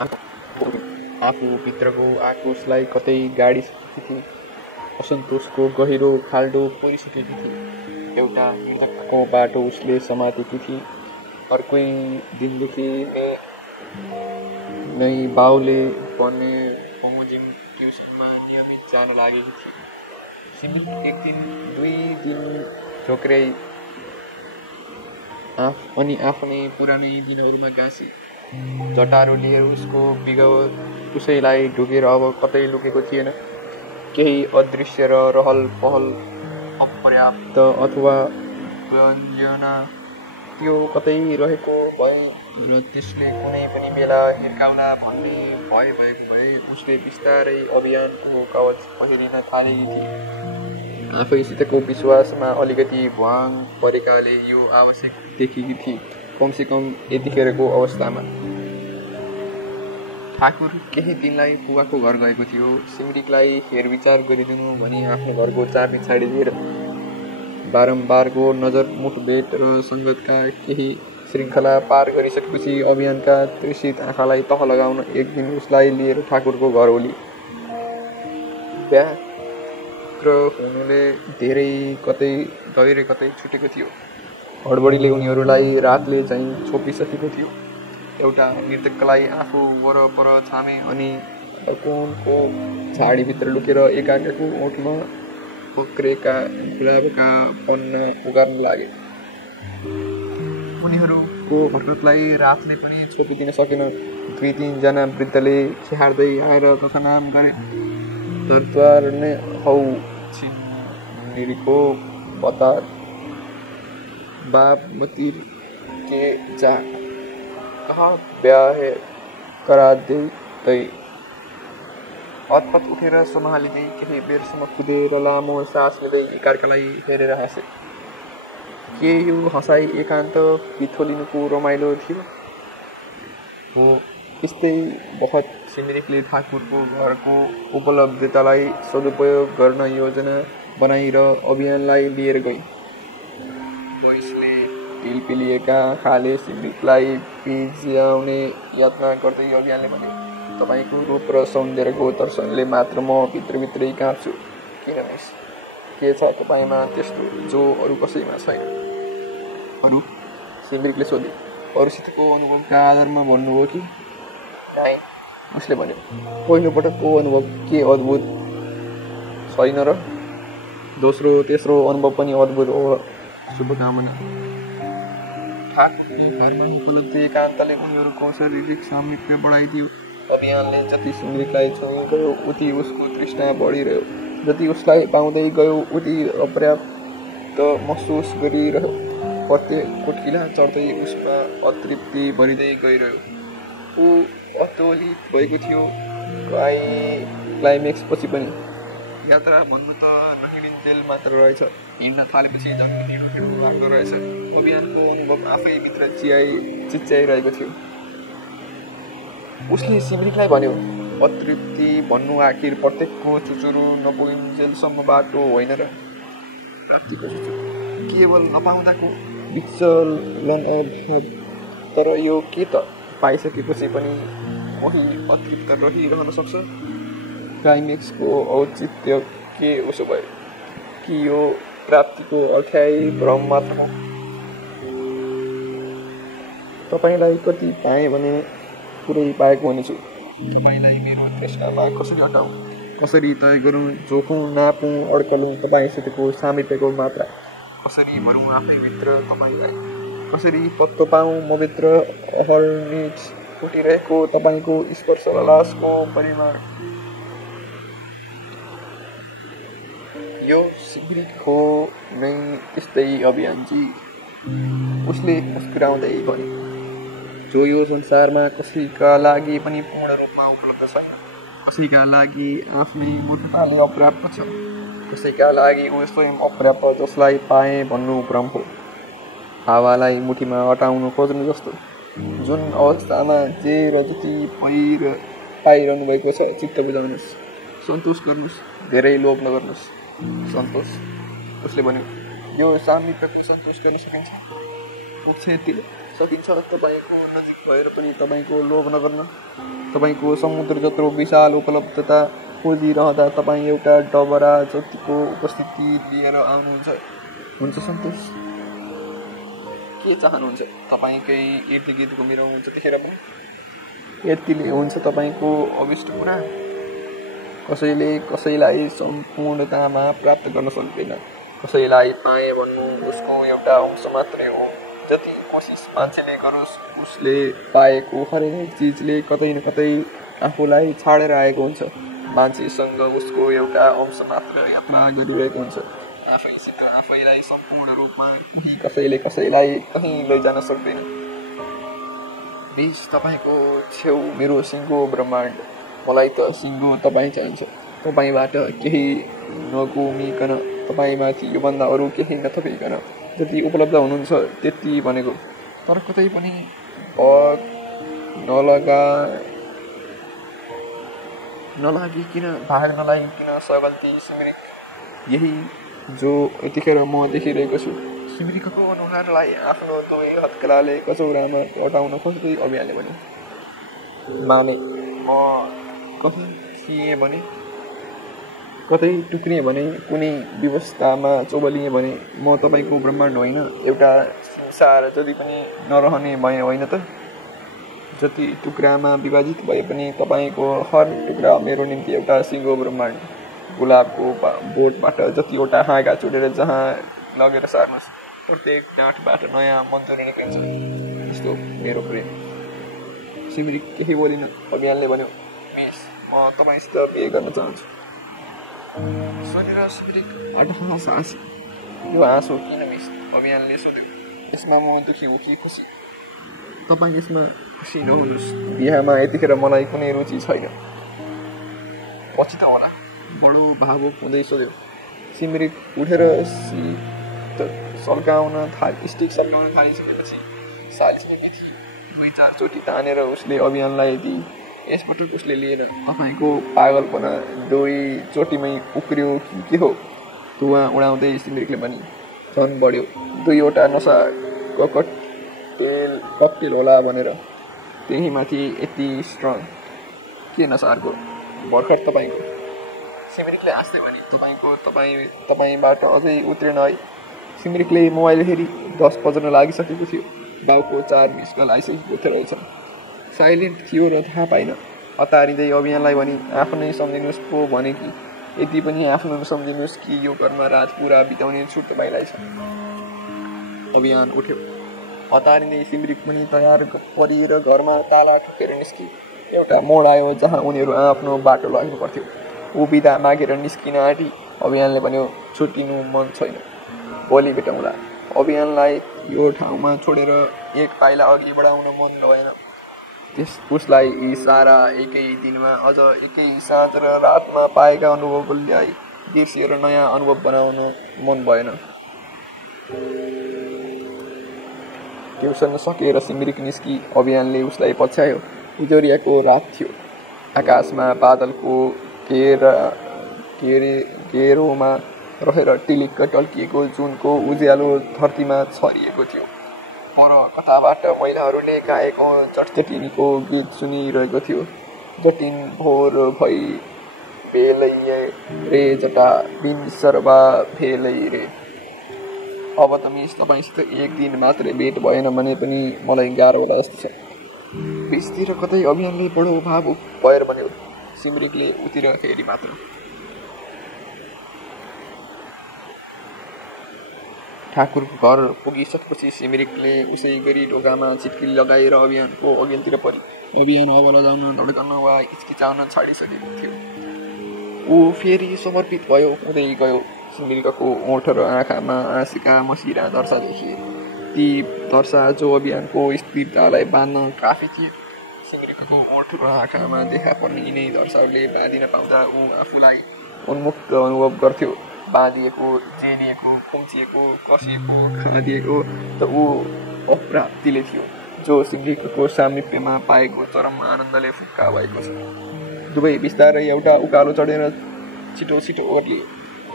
आफूभित्रको आक्रोशलाई कतै गाडिसकेकी थिए। असन्तोषको गहिरो खाल्डो पुरिसकेकी थिए। एउटा मृतकको बाटो उसले समातेकी थिए। अर्कै दिनदेखि नै बाउले पढ्ने बमोजिम ट्युसनमा नियमित जान लागेकी थिए। सिमरिन एक दिन 2 दिन झोक्रै अनि आफ्नै पुरानै दिनहरूमा गाँसी। जटारो लिएर उसको विगत उसैलाई ढुकेर अब कतै लुकेको थिएन। केही अदृश्य र रहल पहल अपर्याप्त अथवा व्यञ्जना त्यो कतै रहेको भए र त्यसले कुनै पनि बेला हिर्काउला भन्ने भय भएको भए उसले बिस्तारै अभियानको कवच पहिरिन थालेकी थिए। आफैसितको विश्वासमा अलिकति भ्वाङ परेकाले यो आवश्यक देखेकी थिए, कमसेकम यतिखेरको अवस्थामा। ठाकुर केही दिनलाई बुबाको घर गएको थियो। सिमरिकलाई हेरविचार गरिदिनु भनी आफ्नो घरको चाबी छाडिदिएर बारम्बारको नजर मुठभेड र सङ्गतका केही श्रृङ्खला पार गरिसकेपछि अभियानका तृषित आँखालाई तह लगाउन एक दिन उसलाई लिएर ठाकुरको घर ओली। व्याघ्र हुनुले धेरै कतै धैर्य कतै छुटेको थियो। हडबडीले उनीहरूलाई रातले चाहिँ छोपिसकेको थियो। एउटा मृतकलाई आफू वरपर छामे अनि अर्कोको झाडीभित्र लुकेर एकार्काको ओठमा पक्रेका गुलाबका पन्ना उगार्न लागे। उनीहरूको हरकतलाई रातले पनि छोपिदिन सकेन। 2-3 जना वृद्धले खिहार्दै आएर कथनाम गरे, दरद्वार ने हौ छिन्निरीको बता बाप मतिर के जा कहाँ ब्याह करा दे तै। हतपत उठेर सम्हालिँदै केही बेरसम्म कुदेर लामो सास लिँदै एकार्कालाई हेरेर हाँसे। के यो हँसाइ एकान्त पिथोलिनुको रमाइलो थियो? हो, यस्तै बखत सिमरिकले ठाकुरको घरको उपलब्धतालाई सदुपयोग गर्न योजना बनाएर अभियानलाई लिएर गई। बोइसले पिलपिलिएका आँखाले सिमरिकलाई पिज्याउने यातना गर्दै अभियानले भने, तपाईँको रूप र सौन्दर्यको दर्शनले मात्र म भित्रभित्रै काँप्छु। किन मिस, के छ तपाईँमा त्यस्तो जो अरू कसैमा छैन? अरू? सिमरिकले सोधे। अरूसितको अनुभवका आधारमा भन्नुभयो कि? नाइ, उसले भन्यो। पहिलोपटकको अनुभव के अद्भुत छैन र? दोस्रो तेस्रो अनुभव पनि अद्भुत हो। शुभकामना। ठाकुरको घरमा उपलब्ध एकान्तले उनीहरूको शारीरिक सामिप्य बढाइदियो। अभियानले जति सिमरिकलाई छुँदै गयो उति उसको तृष्णा बढिरह्यो। जति उसलाई पाउँदै गयो उति अपर्याप्त महसुस गरिरह्यो। प्रत्येक कोटकिला चढ्दै उसमा अतृप्ति भरिँदै गइरह्यो। ऊ अतोलित भएको थियो। क्लाइमेक्स पछि पनि। यात्रा भन्नु त नहिँडिन्जेल मात्र रहेछ। हिँड्न थालेपछि झन् लाग्दो रहेछ। अभियानको अनुभव आफैभित्र चिच्याइरहेको थियो। उसले सिमरिकलाई भन्यो, अतृप्ति भन्नु आखिर प्रत्येकको चुचुरो नपुगिन्जेलसम्म बाटो होइन र? प्राप्तिको चुचुरो केवल नपाउँदाको विचलन अभाव। तर यो के त पाइसकेपछि पनि वही अतृप्त रहिरहन सक्छ? क्लाइमेक्सको औचित्य के उसो भयो? कि यो प्राप्तिको अर्थ्याई भ्रम मात्र हो? तपाईँलाई कति पाएँ भने पुरै पाएको हुनेछु। तपाईँलाई मेरो तृष्णामा कसरी हटाउँ, कसरी तय गरौँ, जोखौँ, नापौँ, अड्कलौँ तपाईँसितको सामिप्यको मात्रा, कसरी भरौँ आफैभित्र तपाईँलाई, कसरी पत्तो पाऊँ मभित्र अहर्निश फुटिरहेको तपाईँको स्पर्श लासको परिमाण। यो सिमरिक हो नै यस्तै अभियानजी, उसले मुस्कुराउँदै भने, जो यो संसारमा कसैका लागि पनि पूर्ण रूपमा उपलब्ध छैन। कसैका लागि आफ्नै मूर्खताले अपर्याप्त छ। कसैका लागि ऊ स्वयं अपर्याप्त जसलाई पाएँ भन्नु भ्रम हो। हावालाई मुठीमा अटाउनु खोज्नु जस्तो। जुन अवस्थामा जे र जति पाइरहनु भएको छ चित्त बुझाउनुहोस्, सन्तोष गर्नुहोस्, धेरै लोभ नगर्नुहोस्। सन्तोष, उसले भन्यो। यो सामिप्यको सन्तोष गर्न सकिन्छ? पुग्छ यतिले? सकिन्छ तपाईँको नजिक भएर पनि तपाईँको लोभ नगर्न। तपाईँको समुद्र जत्रो विशाल उपलब्धता खोजिरहँदा तपाईँ एउटा डबरा जतिको उपस्थिति लिएर आउनुहुन्छ। हुन्छ सन्तोष? के चाहनुहुन्छ? तपाईँकै इर्दगिर्द घुमिरहनुहुन्छ त्यतिखेर पनि यतिले हुन्छ तपाईँको अभिष्ट कुरा। कसैले कसैलाई सम्पूर्णतामा प्राप्त गर्न सक्दैन। कसैलाई पाएँ भन्नु उसको एउटा अंश मात्रै हो। जति कोसिस मान्छेले गरोस् उसले पाएको हरेक चिजले कतै न कतै आफूलाई छाडेर आएको हुन्छ। मान्छेसँग उसको एउटा अंश मात्र यात्रा गरिरहेको हुन्छ। आफैलाई सम्पूर्ण रूपमा कसैले कसैलाई कहीँ लैजान सक्दैन। बिस तपाईँको छेउ मेरो सिङ्गो ब्रह्माण्ड। मलाई त सिङ्गो तपाईँ चाहिन्छ। तपाईँबाट केही नगुमिकन, तपाईँमाथि योभन्दा अरू केही नथपिकन जति उपलब्ध हुनुहुन्छ त्यति भनेको। तर कतै पनि नलागिकन भाग नलागिकन सगल्ती सिमरिक यही जो यतिखेर म देखिरहेको छु। सिमरिकको अनुहारलाई आफ्नो दुवै हत्केलाले कचौरामा हटाउन खोज्दै अभियानले भन्यो, माने म कहीँ थिएँ भने, कतै टुक्रिएँ भने, कुनै व्यवस्थामा चोबलिएँ भने म तपाईँको ब्रह्माण्ड होइन, एउटा संसार जति पनि नरहने भए होइन त। जति टुक्रामा विभाजित भए पनि तपाईँको हर टुक्रा मेरो निम्ति एउटा सिङ्गो ब्रह्माण्ड। गुलाबको बोटबाट जतिवटा हाँगा चुडेर जहाँ लगेर सार्नुहोस्, प्रत्येक डाँठबाट नयाँ मन्जरी निक्लिन्छ। यस्तो मेरो प्रेम। सिमरिक केही बोलिन। अभियानले भन्यो, मिस म तपाईँसित बिहे गर्न चाहन्छु। सुनेर सिमरिक अडहाँस हाँसी। यो हाँसो किन मिस? अभियानले सोध्यो। यसमा म दुखी हो कि खुसी? तपाईँ यसमा खुसी नहुनुहोस्। बिहामा यतिखेर मलाई कुनै रुचि छैन। पछि त होला। बडो भावुक हुँदै सोध्यो। सिमरिक उठेर स्टिक सल्काउन थालिसकेपछि सालिसकेकी थिए। 2-4 चोटि तानेर उसले अभियानलाई दिए। यसपटक उसले लिएन। तपाईँको पागलपना दुई चोटिमै उक्रियो कि के हो? धुवा उडाउँदै सिमरिकले भनी। झन् बढ्यो। 2वटा नसा ककटेल होला भनेर। त्यही माथि यति स्ट्रङ। के नसाहरूको? भर्खर तपाईँको। सिमरिकले हाँस्दै भने, तपाईँबाट अझै उत्रेन है? सिमरिकले मोबाइल हेरी 10 बज्न लागिसकेको थियो। बाउको 4 मिस कल आइसकेको रहेछ। साइलेन्ट थियो र थाहा पाइन। हतारिँदै अभियानलाई भनी, आफ्नै सम्झिनुहोस् पो भने कि यति पनि आफ्नो नसम्झिनुहोस् कि यो घरमा रात पुरा बिताउने छुट तपाईँलाई छ। अभियान उठ्यो। हतारिँदै सिमरिक पनि तयार परिएर घरमा ताला ठोकेर निस्की। एउटा मोड आयो जहाँ उनीहरू आफ्नो बाटो लाग्नु पर्थ्यो। ऊ बिदा मागेर निस्किन आँटी। अभियानले भन्यो, छुट्टिनु मन छैन, भोलि भेटौँला। अभियानलाई यो ठाउँमा छोडेर एक पाइला अघि बढाउन मन भएन। उसलाई यी सारा एकै दिनमा अझ एकै साँझ र रातमा पाएका अनुभवलाई बिर्सिएर नयाँ अनुभव बनाउन मन भएन। ट्युसन सकेर सिमरिक निस्की। अभियानले उसलाई पछ्यायो। इजोरियाको रात थियो। आकाशमा बादलको केरोमा रहेर टिलिक्क टल्किएको जुनको उज्यालो धरतीमा छरिएको थियो। पर कताबाट महिलाहरूले गाएको चटचटिनीको गीत सुनिरहेको थियो। जटिन भोर भई भेलै रे जटा बिन्सरबा भेलै रे। अब त मिस तपाईँसित एक दिन मात्रै भेट भएन भने पनि मलाई गाह्रो होला जस्तो छ। बिचतिर कतै अभियानले बडो भावुक भएर भन्यो। सिमरिकले उतिर फेरि मात्र। ठाकुरको घर पुगिसकेपछि सिमरिकले उसै गरी ढोकामा चिटकिली लगाएर अभियानको अघिल्तिर परि। अभियान अब लजाउन, धड्कन वा हिचकिचाउन छाडिसकेको थियो। ऊ फेरि समर्पित भयो हुँदै गयो। सिमरिकको ओठ र आँखामा आँसीका मसिरा दर्शा देखिए। ती दर्शा जो अभियानको स्थिरतालाई बाँध्न काफी थिए। सिमरिकको ओठ र आँखामा देखा पर्ने यिनै दर्शाहरूले बाँधिन पाउँदा ऊ आफूलाई उन्मुक्त अनुभव गर्थ्यो। बाँधिएको, जेलिएको, खुम्चिएको, कसिएको, खादिएको त ऊ अप्राप्तिले थियो, जो सिमरिकको सामिप्यमा पाएको चरम आनन्दले फुक्का भएको छ। दुवै बिस्तारै एउटा उकालो चढेर छिटो छिटो ओर्लिए।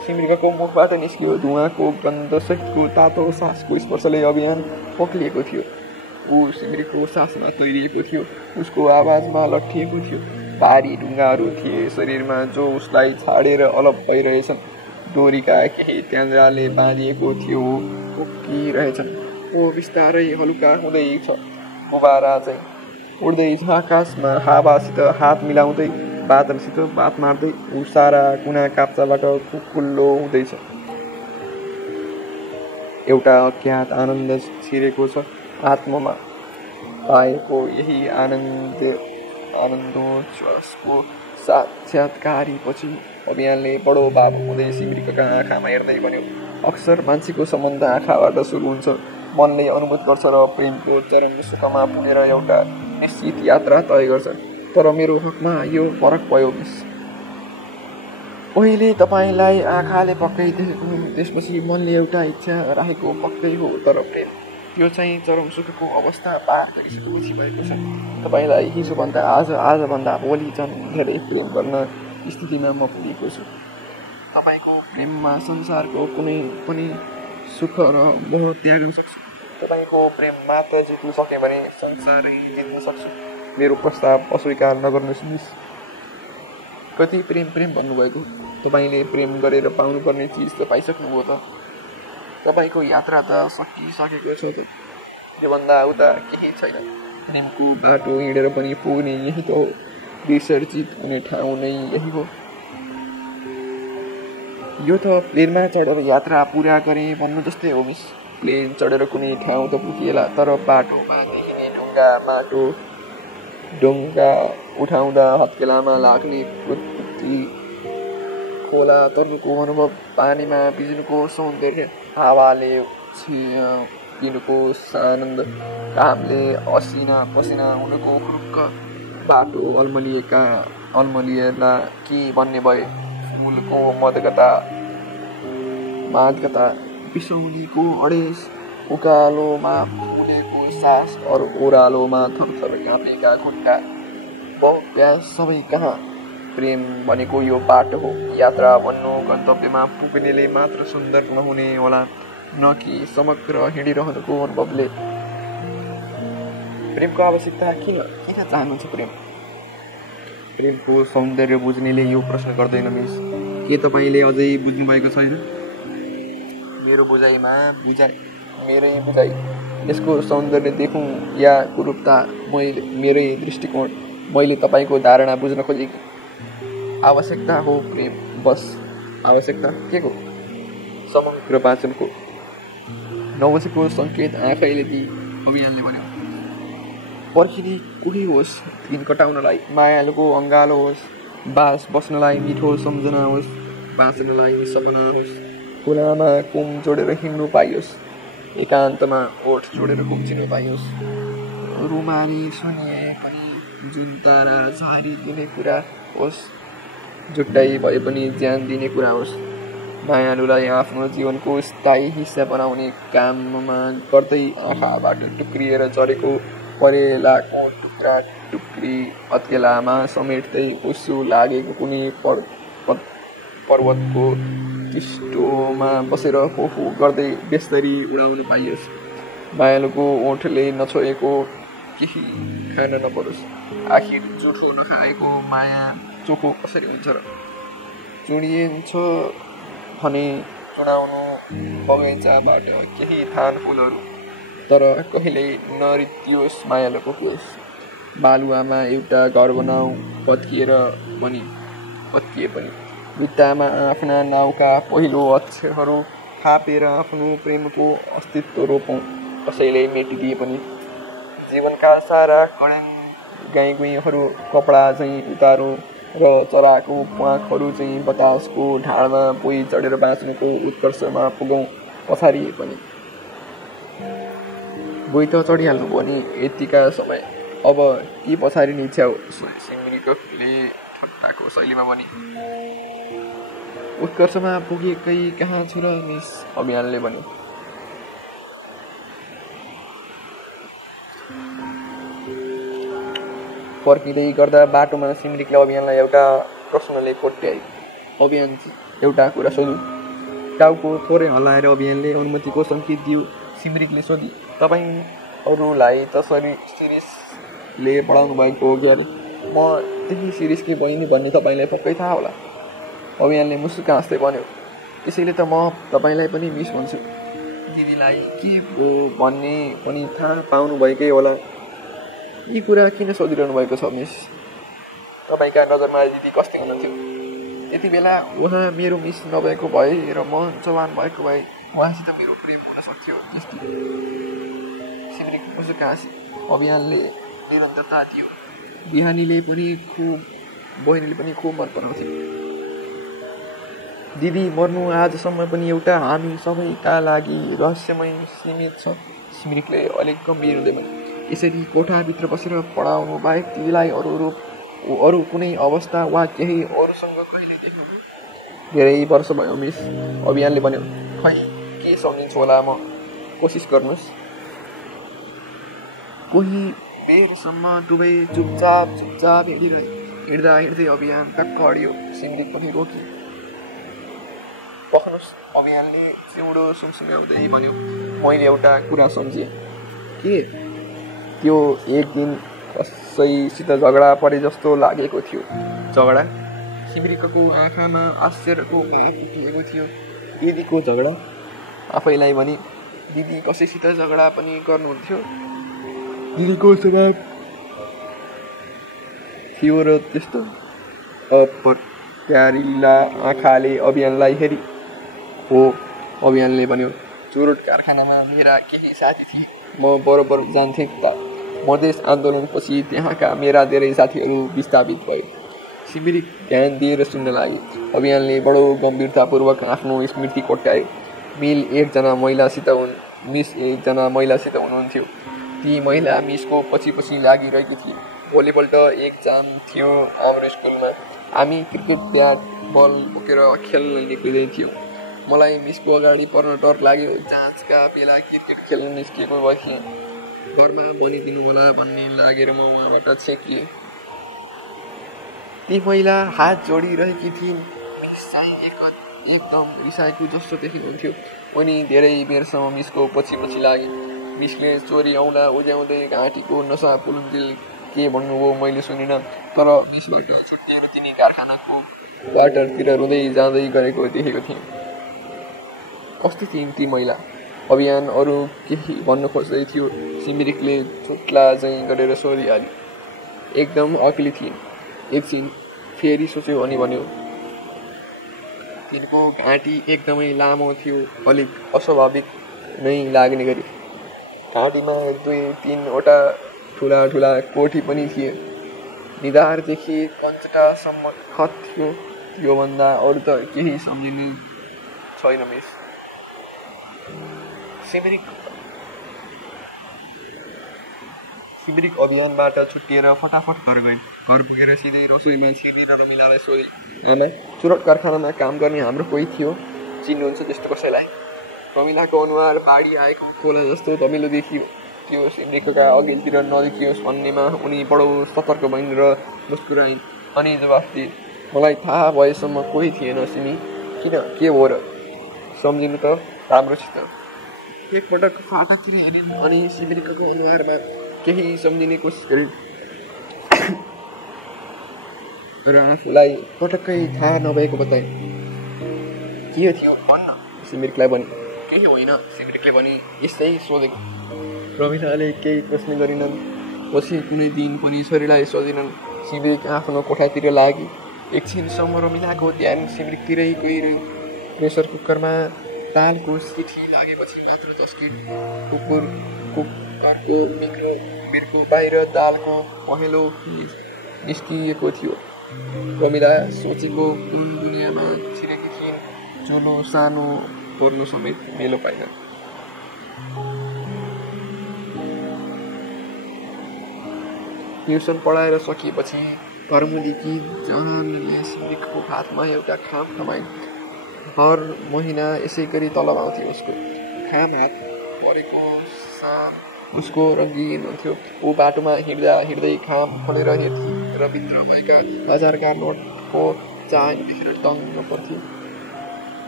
सिमरिकको मुखबाट निस्कियो धुवाको गन्धसहितको तातो सासको स्पर्शले अभियान पक्लिएको थियो। ऊ सिमरीको सासमा तैरिएको थियो। उसको आवाजमा लट्ठिएको थियो। भारी ढुङ्गाहरू थिए शरीरमा जो उसलाई छाडेर अलप भइरहेछन्। डोरीका केही त्यान्द्राले बाँधिएको थियो, उक्किरहेछन्। ऊ बिस्तारै हलुका हुँदैछ, गुबारा चाहिँ उड्दैछ आकाशमा, हावासित हात मिलाउँदै, बादलसित बात मार्दै। ऊ सारा कुना काप्चाबाट खुकुल्लो हुँदैछ। एउटा अज्ञात आनन्द छिरेको छ आत्मामा। पाएको यही आनन्दोच्छ्वासको साक्षात्कारी पछि अभियानले बडो बाबु हुँदै सिमरीका आँखामा हेर्दै भन्यो, अक्सर मान्छेको सम्बन्ध आँखाबाट सुरु हुन्छ। मनले अनुभूत गर्छ र प्रेमको चरम सुखमा पुगेर एउटा निश्चित यात्रा तय गर्छ। तर मेरो हकमा यो फरक भयो मिस। पहिले तपाईँलाई आँखाले पक्कै देखेको, त्यसपछि मनले एउटा इच्छा राखेको पक्कै हो। तर प्रेम यो चाहिँ चरम सुखको अवस्था पार गरिसकेपछि भएको छ। तपाईँलाई हिजोभन्दा आजभन्दा भोलि झन् धेरै प्रेम गर्न स्थितिमा म पुगेको छु। तपाईँको प्रेममा संसारको कुनै पनि सुख र मोह त्याग्न सक्छु। तपाईँको प्रेम मात्र जित्न सक्यो भने संसारै जित्न सक्छु। मेरो प्रस्ताव अस्वीकार नगर्नुहोस् मिस। कति प्रेम भन्नुभएको? तपाईँले प्रेम गरेर पाउनुपर्ने चिज त पाइसक्नुभयो त। तपाईँको यात्रा त सकिसकेको छ त। योभन्दा उता केही छैन। प्रेमको बाटो हिँडेर पनि पुग्ने यही त हो। विसर्जित हुने ठाउँ नै यही हो। यो त प्लेनमा चढेर यात्रा पुरा गरे भन्नु जस्तै हो मिस। प्लेन चढेर कुनै ठाउँ त पुगिएला, तर बाटोमा देखिने ढुङ्गा माटो, ढुङ्गा उठाउँदा हत्केलामा लाग्ने कुटकुटी, खोला तर्नुको अनुभव, पानीमा भिज्नुको सौन्दर्य, हावाले पिनुको आनन्द, घामले असिना पसिना हुनुको खुरुक्क, बाटो अल्मलिएला के भन्ने भए, फुलको मादकता, बिसौनीको अडेस, उकालोमा फुलेको सास अरू ओह्रालोमा थरथर काँपेका खुट्टा, प्यास सबै कहाँ। प्रेम भनेको यो बाटो हो। यात्रा भन्नु गन्तव्यमा पुग्नेले मात्र सुन्दर नहुने होला, न कि समग्र हिँडिरहनुको अनुभवले। प्रेमको आवश्यकता किन चाहनुहुन्छ? प्रेमको सौन्दर्य बुझ्नेले यो प्रश्न गर्दैन मिस। के तपाईँले अझै बुझ्नुभएको छैन? मेरै बुझाइ, यसको सौन्दर्य देखौँ या कुरूपता, मेरै दृष्टिकोण, मैले तपाईँको धारणा बुझ्न खोजेको। आवश्यकता हो प्रेम, बस। आवश्यकता के को? समग्र वाचनको। नबुझेको सङ्केत आँखैले दिई अभियानले भन्यो, पर्खिने कोही होस्, दिन कटाउनलाई मायालुको अङ्गालो होस्, बास बस्नलाई मिठो सम्झना होस्, बाँच्नलाई सपना होस्, खुलामा कुम जोडेर हिँड्नु पाइयोस्, एकान्तमा ओठ जोडेर कुम्चिनु पाइयोस्, रुमाली सुनिए पनि जुन तारा झारिदिने कुरा होस्, जुट्टाइ भए पनि ज्यान दिने कुरा होस्, मायालुलाई आफ्नो जीवनको स्थायी हिस्सा बनाउने काममा गर्दै आँखाबाट टुक्रिएर झरेको परेलाको टुक्रा टुक्री हत्केलामा समेट्दै उसु लागेको कुनै पर्वतको टिस्टोमा बसेर हो गर्दै बेस्तरी उडाउन पाइयोस्, मायालुको ओठले नछोएको केही खान नपरोस्। आखिर जुठो नखाएको माया चोखो कसरी हुन्छ र? चुडिन्छ भने चुडाउनु बगैँचाबाट केही थान फुलहरू, तर कहिल्यै नरित्योस् मायालुको केस। बालुवामा एउटा घर बनाऊ, भत्किए पनि भित्तामा आफ्ना नाउँका पहिलो अक्षरहरू थापेर आफ्नो प्रेमको अस्तित्व रोपौँ, कसैले मेटिदिए पनि। जीवनका सारा कडेन गाईगुईहरू कपडा चाहिँ उतारौँ र चराको प्वाखहरू चाहिँ बतासको ढाडमा बोइ चढेर बाँच्नुको उत्कर्षमा पुगौँ, पछारिए पनि। बोइ त चढिहाल्नुभयो नि यतिका समय, अब के पछारिने इच्छा हो? सिमरीले ठट्टाको शैलीमा भनी। उत्कर्षमा पुगेकै कहाँ छु र मिस, अभियानले भन्यो। फर्किँदै गर्दा बाटोमा सिमरीले अभियानलाई एउटा प्रश्नले कोट्याए। अभियानजी, एउटा कुरा सोधौँ? टाउको थोरै हल्लाएर अभियानले अनुमतिको सङ्केत दियो। सिमरीले सोधी, तपाईँ अरूलाई तसरी सिरिसले पढाउनु भएको हो कि अरे म त्यही सिरिसकी बहिनी भन्ने तपाईँलाई पक्कै थाहा होला। अभियानले मुसुक्क हाँस्दै भन्यो। त्यसैले त म तपाईँलाई पनि मिस भन्छु। दिदीलाई के हो भन्ने पनि थाहा पाउनुभएकै होला। यी कुरा किन सोधिरहनु भएको छ मिस? तपाईँका नजरमा दिदी कस्तै हुनुहुन्थ्यो? यति बेला उहाँ मेरो मिस नभएको भए र म जवान भएको भए उहाँसित मेरो प्रेम हुन सक्थ्यो। सिमरिक मुसुक्क हाँसी। अभियानले निरन्तरता दियो। बिहानीले पनि बहिनीले पनि खुब मन पराउँथ्यो। दिदी मर्नु आजसम्म पनि एउटा हामी सबैका लागि रहस्यमय सीमित छ। सिमरिकले अलिक गम्भीर हुँदै भन्यो। यसरी कोठाभित्र बसेर पढाउनु बाहेक दिदीलाई अरू कुनै अवस्था वा केही अरूसँग कहिले देख्नुभयो? धेरै वर्ष भयो मिस। अभियानले भन्यो। खै के सम्झिन्छु होला म, कोसिस गर्नुहोस्। कोही बेरसम्म दुवै चुपचाप हिँड्दै अभियान टक्क अडियो। सिमरिक पनि रोकी। पख्नुहोस्, अभियानले चिउँडो सुमसुम्याउँदै भन्यो। मैले एउटा कुरा सम्झेँ। के? त्यो एक दिन कसैसित झगडा परे जस्तो लागेको थियो। झगडा? सिमरिकको आँखामा आश्चर्यको भाव उठिएको थियो। दिदीको झगडा? आफैलाई भने दिदी कसैसित झगडा पनि गर्नुहुन्थ्यो? दिदीको स्वभाव थियो र त्यस्तो? प्यारिला आँखाले अभियानलाई हेरी। हो, अभियानले भन्यो। चुरोट कारखानामा मेरा केही साथी थिए। म बरोबर जान्थेँ। मधेस आन्दोलनपछि त्यहाँका मेरा धेरै साथीहरू विस्थापित भए। सिमरिक ध्यान दिएर सुन्न लागे। अभियानले बडो गम्भीरतापूर्वक आफ्नो स्मृति कोट्यायो। मिस एकजना महिलासित हुनुहुन्थ्यो। ती महिला मिसको पछि लागिरहेकी थिए। भोलिपल्ट एक्जाम थियो हाम्रो स्कुलमा। हामी क्रिकेट ब्याट बल बोकेर खेल्न निक्लिँदै थियौँ। मलाई मिसको अगाडि पर्न डर लाग्यो। जाँचका बेला क्रिकेट खेल्न निस्किएको भए घरमा भनिदिनु होला भन्ने लागेर म उहाँबाट छेकिएँ। ती महिला हात जोडिरहेकी थिइन्। मिस चाहिँ एकदम रिसाएको जस्तो देखिनुहुन्थ्यो। उनी धेरै बेरसम्म मिसको पछि लागे। मिसले चोरी आउँदा उज्याउँदै घाँटीको नसा पुलुन्जेल के भन्नुभयो मैले सुनिनँ। तर मिसबाट छुट्टिएर तिनी कारखानाको बाटरतिर रुँदै जाँदै गरेको देखेको थिएँ। कस्तो थिइन् ती महिला? अभियान अरू केही भन्नु खोज्दै थियो। सिमरिकले चुट्ला चाहिँ गरेर सोधिहाल्यो। एकदम अग्ली थिइन्। एकछिन फेरि सोच्यो अनि भन्यो। तिनको घाँटी एकदमै लामो थियो, अलिक अस्वाभाविक नै लाग्ने गरी। घाँटीमा 2-3वटा ठुला कोठी पनि थिए। निधारदेखि कञ्चटासम्म खत थियो। योभन्दा अरू त केही सम्झिनु छैन मिस। सिमरिक अभियानबाट छुट्टिएर फटाफट घर गइन्। घर पुगेर सिधै रसोईमा छिर्ने र रमिलालाई सोधे। आमा, चुरोट कारखानामा काम गर्ने हाम्रो कोही थियो? चिन्नुहुन्छ त्यस्तो कसैलाई? रमिलाको अनुहार बाढी आएको खोला जस्तो धमिलो देखियो। त्यो सिमरिकका अघिल्तिर नदेखियोस् भन्नेमा उनी बडो सतर्क भइन् र मुस्कुराइन्। अनि जवाफ दिए। मलाई थाहा भएसम्म कोही थिएन सिमी। किन, के हो र? सम्झिनु त राम्रोसित। एकपटक फाटातिर हेरिन् अनि सिमरिकको अनुहारमा केही सम्झिने कोसिस गरिन् र आफूलाई पटक्कै थाहा नभएको बताइन्। के थियो भन्न? सिमरिकलाई भने। केही होइन, सिमरिकले भने। यस्तै सोधेको। रमिलाले केही प्रश्न गरिनन्। पछि कुनै दिन पनि छोरीलाई सोधिनन्। सिमरिक आफ्नो कोठातिर लागि। एकछिनसम्म रमिलाको ध्यान सिमरिकतिरै गइरह्यो। प्रेसर कुकरमा दालको सिटी लागेपछि मात्र चस्किट। कुकरको मिर्को बाहिर दालको पहेँलो निस्किएको थियो। रमिला सोचेको कुन दुनियाँमा छिरेकी थिइन्। चुलो सानो पर्नु समेत मेलो पाइन। ट्युसन पढाएर सकिएपछि घरमुलीकी जहानले सिमरिकको हातमा एउटा खाम थमाइन्। हर महिना यसै गरी तलब आउँथ्यो उसको। खाम हात परेको साम उसको रङ्गीन हुन्थ्यो। ऊ बाटोमा हिँड्दै खाम खोलेर हेर्थी र भित्र भएका हजारका नोटको चाहनी देखेर दङ्ग पर्थ्यो।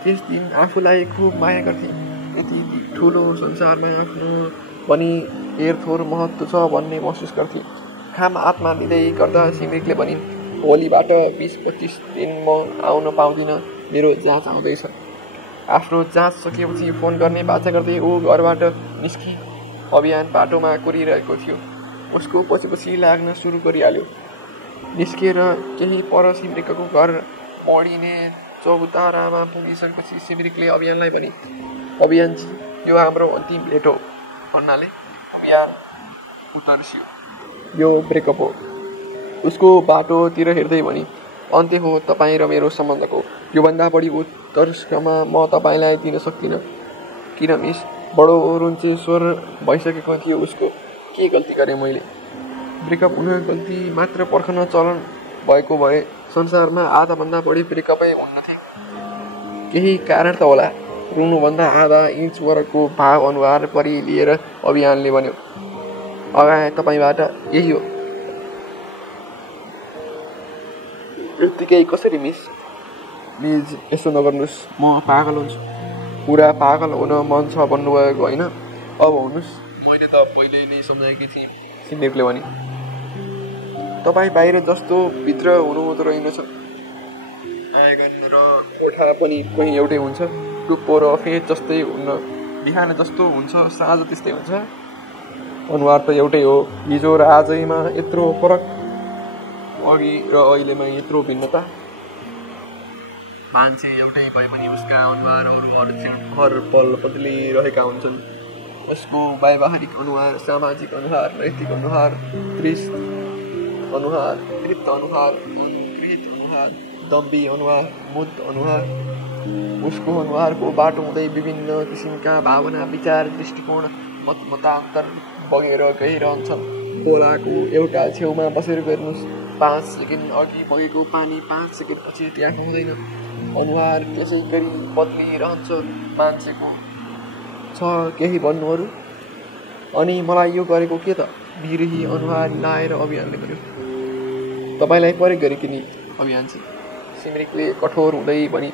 त्यस दिन आफूलाई खुब माया गर्थे। यति ठुलो संसारमा आफ्नो पनि हेरथोर महत्त्व छ भन्ने महसुस गर्थे। खाम आत्मा लिँदै गर्दा सिमरिकले भनिन्, भोलिबाट 20-25 दिन म आउन पाउँदिनँ, मेरो जाँच आउँदैछ। आफ्नो जाँच सकिएपछि फोन गर्ने बाचा गर्दै ऊ घरबाट निस्की। अभियान बाटोमा कुरिरहेको थियो। उसको पछि लाग्न सुरु गरिहाल्यो। निस्किएर केही पर सिमरिकको घर मोडिने चौतारामा पुगिसकेपछि सिमरिकले अभियानलाई भने, अभियानजी, यो हाम्रो अन्तिम भेट हो भन्नाले अभियान उतर्सियो। यो ब्रेकअप हो। उसको बाटोतिर हेर्दै भनी, अन्त्य हो तपाईँ र मेरो सम्बन्धको। योभन्दा बढी उत्कर्षमा म तपाईँलाई दिन सक्दिनँ। किन मिस? बडो रुन्चे स्वर भइसकेको थियो उसको। के गल्ती गरेँ मैले? ब्रेकअप हुन गल्ती मात्र पर्खन चलन भएको भए संसारमा आधाभन्दा बढी ब्रेकअपै हुन्नथे। केही कारण त होला। रुनुभन्दा आधा इन्च वरको भाव अनुहार परि लिएर अभियानले भन्यो, अगाए तपाईँबाट यही हो। यत्तिकै कसरी मिस? प्लिज यसो नगर्नुहोस्, म पागल हुन्छु। पुरा पागल हुन मन छ भन्नुभएको होइन? अब हुनुहोस्, मैले त पहिले नै सम्झाएकी थिएँ, सिमरिकले भने। तपाईँ बाहिर जस्तो भित्र हुनुहुँदो रहेनछ। आँगन र कोठा पनि कहीँ एउटै हुन्छ। टुप्पो र फेद जस्तै हुन्न। बिहान जस्तो हुन्छ, साँझ त्यस्तै हुन्छ। अनुहार त एउटै हो। हिजो र आजैमा यत्रो फरक, अघि र अहिलेमा यत्रो भिन्नता। मान्छे एउटै भए पनि उसका अनुहारहरू हर पल बदलिरहेका हुन्छन्। उसको व्यावहारिक अनुहार, सामाजिक अनुहार, नैतिक अनुहार, तृष्ट अनुहार, तृप्त अनुहार, अनुकृत अनुहार, दम्बी अनुहार, मुद अनुहार। उसको अनुहारको बाटो हुँदै विभिन्न किसिमका भावना, विचार, दृष्टिकोण, मतान्तर बगेर गइरहन्छन्। खोलाको एउटा छेउमा बसेर हेर्नुहोस्, 5 सेकेन्ड अघि बगेको पानी 5 सेकेन्ड पछि त्यहाँ हुँदैन। अनुहार त्यसै गरी बदलिरहन्छ मान्छेको। छ केही भन्नुहरू? अनि मलाई यो गरेको के त? बिरही अनुहार लाएर अभियानले भन्यो। तपाईँलाई परेक गरेकी नि अभियानजी, सिमरिकले कठोर हुँदै भनी।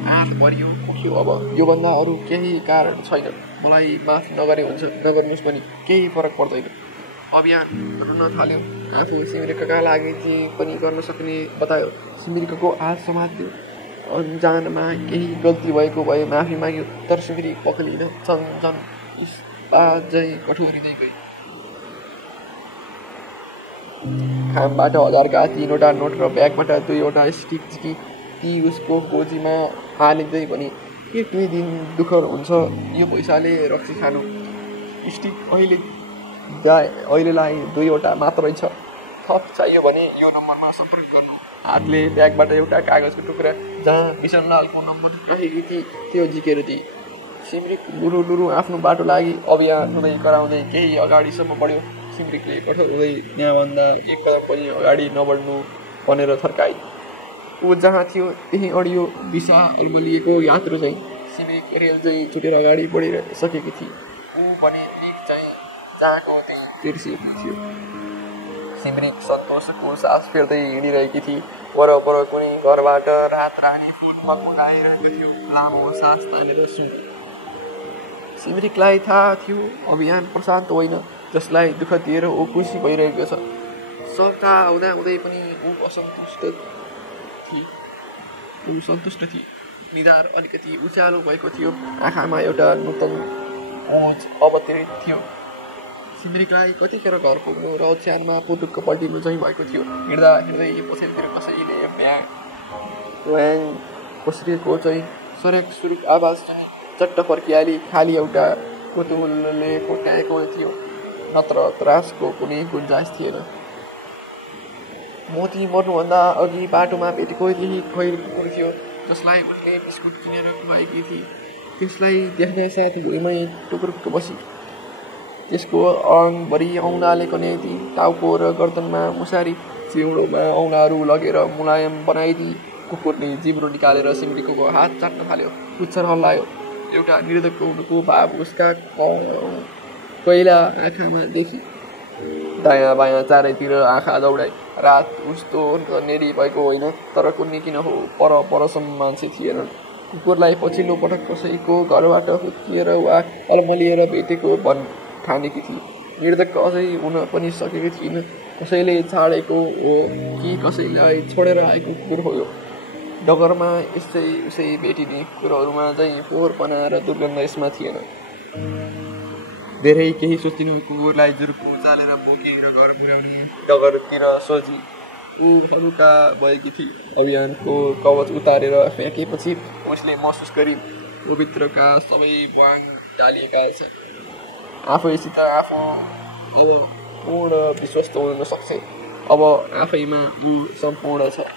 आँट परियो, उठ्यो। अब योभन्दा अरू केही कारण छैन। मलाई माफ नगरे हुन्छ, नगर्नुहोस् पनि केही फरक पर्दैन। अभियान रुन थाल्यो। आफू सिमरिकका लागि जे पनि गर्न सक्ने बतायो। सिमरिकको हात समात्यो। अन्जानमा केही गल्ती भएको भए माफी माग्यो। तर सिमरिक पखलिन झन इस्पाजै कठोरिँदै गई। खामबाट 1000का 3वटा नोट र ब्यागबाट 2वटा स्टिक झिकी ती उसको गोजीमा हालिँदै भने, के केही दिन दुःख हुन्छ यो पैसाले रक्सी खानु। स्टिक अहिलेलाई 2वटा मात्रै छ। थप चाहियो भने यो नम्बरमा सम्पर्क गर्नु। हातले ब्यागबाट एउटा कागजको टुक्रा जहाँ बिसनलालको नम्बर राखेकी थिए त्यो झिकेर दिए। सिमरिक लुरु आफ्नो बाटो लागि अभियान हुँदै कराउँदै केही अगाडिसम्म बढ्यो। सिमरिकले कठोर हुँदै त्यहाँभन्दा 1 कदम पनि अगाडि नबढ्नु भनेर थर्काई। ऊ जहाँ थियो त्यही अडियो। दिशा अल्मलिएको यात्रु चाहिँ सिमरिक रेल चाहिँ छुटेर अगाडि बढिसकेकी थिए। ऊ भने एक चाहिँ जहाँको त्यही तिर्सिएको थियो। सिमरिक सन्तोषको सास फेर्दै हिँडिरहेकी थिए। वरपर कुनै घरबाट रात रानी फुल मगमगाइरहेको थियो। लामो सास तानेर सुन्थे। सिमरिकलाई थाहा थियो अभियान प्रशान्त होइन, जसलाई दुःख दिएर ऊ खुसी भइरहेको छ। सब थाहा हुँदै पनि ऊ सन्तुष्ट थिए। निधार अलिकति उज्यालो भएको थियो। आँखामा एउटा नूतन ओझ अवतरित थियो। सिमरिकलाई कतिखेर घर पुग्नु र ओछ्यानमा पुटुक्क पल्टिनु चाहिँ भएको थियो। हिँड्दा हिँड्दै पछिल्तिर कसैले ब्याग पस्रिएको चाहिँ सरेक सुरुक आवाज चाहिँ चट्ट फर्किहाली। खाली एउटा कुतुलले कोट्याएको थियो, नत्र त्रासको कुनै गुन्जाइस थिएन। मोती मर्नुभन्दा अघि बाटोमा भेटेको केही खैर कुकुर थियो, जसलाई उनले बिस्कुट किनेर खुवाएकी थिए। त्यसलाई देख्ने साथ भुइँमै टुक्रुक्क बसी। त्यसको अङ्गभरि औँलाले कन्याइदिए। टाउको र गर्दनमा मुसारी, चिउँडोमा औँलाहरू लगेर मुलायम बनाइदिए। कुकुरले जिब्रो निकालेर सिमरिकको हात चाट्न थाल्यो। पुच्छर हल्लायो। एउटा निर्धक हुनुको भाव उसका पहिला आँखामा देखि। दायाँ बायाँ चारैतिर आँखा दौडाए। रात उस्तो नेरी भएको होइन, तर कुनै किन हो परसम्म मान्छे थिएनन्। कुकुरलाई पछिल्लो पटक कसैको घरबाट हुर्किएर वा अल्मलिएर भेटेको ठानेकी थिए। निर्धक्क अझै हुन पनि सकेको थिइन। कसैले छाडेको हो कि कसैलाई छोडेर आएको कुकुर हो यो। डगरमा यसै उसै भेटिने कुकुरहरूमा चाहिँ फोहोरपना र दुर्गन्ध यसमा थिएन। धेरै केही सोचिनु कुकुरलाई जुर्को उचालेर बोकेर घर पुर्याउने डगरतिर सोची ऊ हलुका भएकी थिए। अभियानको कवच उतारेर फ्याँकेपछि उसले महसुस गरी भित्रका सबै ब्वाङ डालिएका छ। आफैसित आफू अब पूर्ण विश्वस्त हुन सक्छ। अब आफैमा ऊ सम्पूर्ण छ।